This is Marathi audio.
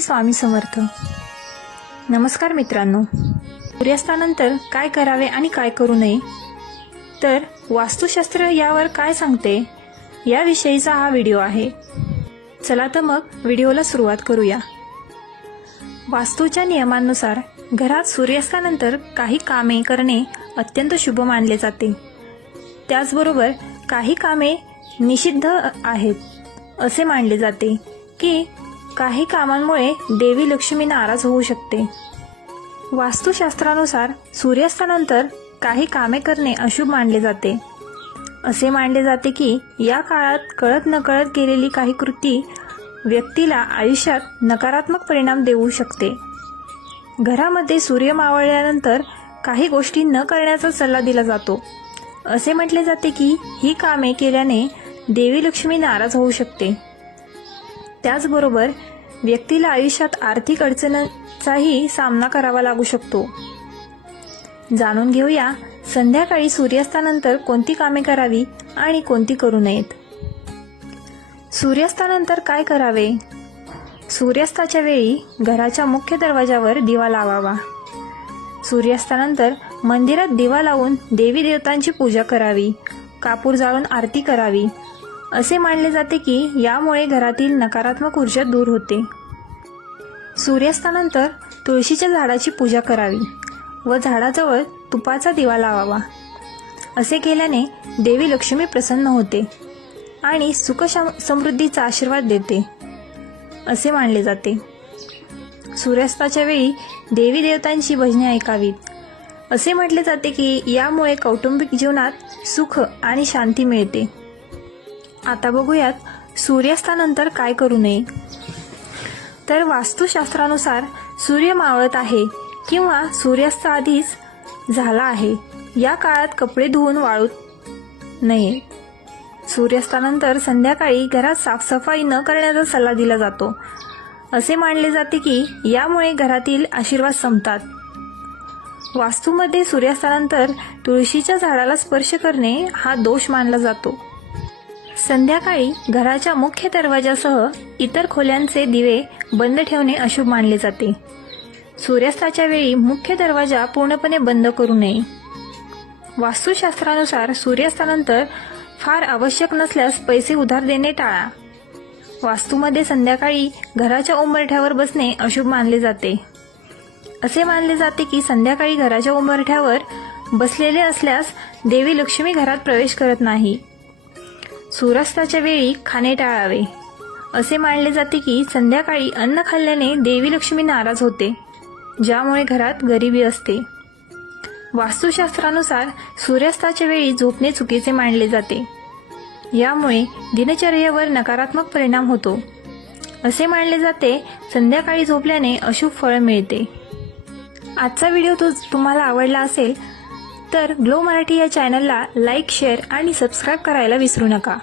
स्वामी समर्थ. नमस्कार मित्रांनो. सूर्यास्तानंतर काय करावे आणि काय करू नये? तर वास्तुशास्त्र यावर काय सांगते? याविषयीचा हा व्हिडिओ आहे. चला तर मग व्हिडिओला सुरुवात करूया. वास्तूच्या नियमांनुसार घरात सूर्यास्तानंतर काही कामे करणे अत्यंत शुभ मानले जाते. त्याचबरोबर काही कामे निषिद्ध आहेत असे मानले जाते की काही कामांमुळे देवी लक्ष्मी नाराज होऊ शकते. वास्तुशास्त्रानुसार सूर्यास्तानंतर काही कामे करणे अशुभ मानले जाते. असे मानले जाते की या काळात कळत नकळत केलेली काही कृती व्यक्तीला आयुष्यात नकारात्मक परिणाम देऊ शकते. घरामध्ये सूर्य मावळल्यानंतर काही गोष्टी न करण्याचा सल्ला दिला जातो. असे म्हटले जाते की ही कामे केल्याने देवी लक्ष्मी नाराज होऊ शकते. त्याचबरोबर व्यक्तीला आयुष्यात आर्थिक अडचणींचाही सामना करावा लागू शकतो. जाणून घेऊया संध्याकाळी सूर्यास्तानंतर कोणती कामे करावी आणि कोणती करू नयेत. सूर्यास्तानंतर काय करावे? सूर्यास्ताच्या वेळी घराच्या मुख्य दरवाजावर दिवा लावावा. सूर्यास्तानंतर मंदिरात दिवा लावून देवी देवतांची पूजा करावी. कापूर जाळून आरती करावी. असे मानले जाते की यामुळे घरातील नकारात्मक ऊर्जा दूर होते. सूर्यास्तानंतर तुळशीच्या झाडाची पूजा करावी व झाडाजवळ तुपाचा दिवा लावावा. असे केल्याने देवी लक्ष्मी प्रसन्न होते आणि सुख समृद्धीचा आशीर्वाद देते. असे मानले जाते. सूर्यास्ताच्या वेळी देवी देवतांची भजने ऐकावीत. असे म्हटले जाते की यामुळे कौटुंबिक जीवनात सुख आणि शांती मिळते. आता बघूयात सूर्यास्तानंतर काय करू नये. तर वास्तुशास्त्रानुसार सूर्य मावळत आहे किंवा सूर्यास्त आधीच झाला आहे. या काळात कपडे धुवून वाळू नये. सूर्यास्तानंतर संध्याकाळी घरात साफसफाई न करण्याचा सल्ला दिला जातो. असे मानले जाते की यामुळे घरातील आशीर्वाद संपतात. वास्तूमध्ये सूर्यास्तानंतर तुळशीच्या झाडाला स्पर्श करणे हा दोष मानला जातो. संध्याकाळी घराच्या मुख्य दरवाजासह इतर खोल्यांचे दिवे बंद ठेवणे अशुभ मानले जाते. सूर्यास्ताच्या वेळी मुख्य दरवाजा पूर्णपणे बंद करू नये. वास्तुशास्त्रानुसार सूर्यास्तानंतर फार आवश्यक नसल्यास पैसे उधार देणे टाळा. वास्तूमध्ये संध्याकाळी घराच्या उंबरठ्यावर बसणे अशुभ मानले जाते. असे मानले जाते की संध्याकाळी घराच्या उंबरठ्यावर बसलेले असल्यास देवी लक्ष्मी घरात प्रवेश करत नाही. सूर्यास्ताच्या वेळी खाणे टाळावे. असे मानले जाते की संध्याकाळी अन्न खाल्ल्याने देवी लक्ष्मी नाराज होते ज्यामुळे घरात गरिबी असते. वास्तुशास्त्रानुसार सूर्यास्ताच्या वेळी झोपणे चुकीचे मानले जाते. यामुळे दिनचर्येवर नकारात्मक परिणाम होतो. असे मानले जाते संध्याकाळी झोपल्याने अशुभ फळ मिळते. आजचा व्हिडिओ तो तुम्हाला आवडला असेल तर ग्लो मराठी या चॅनलला लाईक शेअर आणि सबस्क्राईब करायला विसरू नका.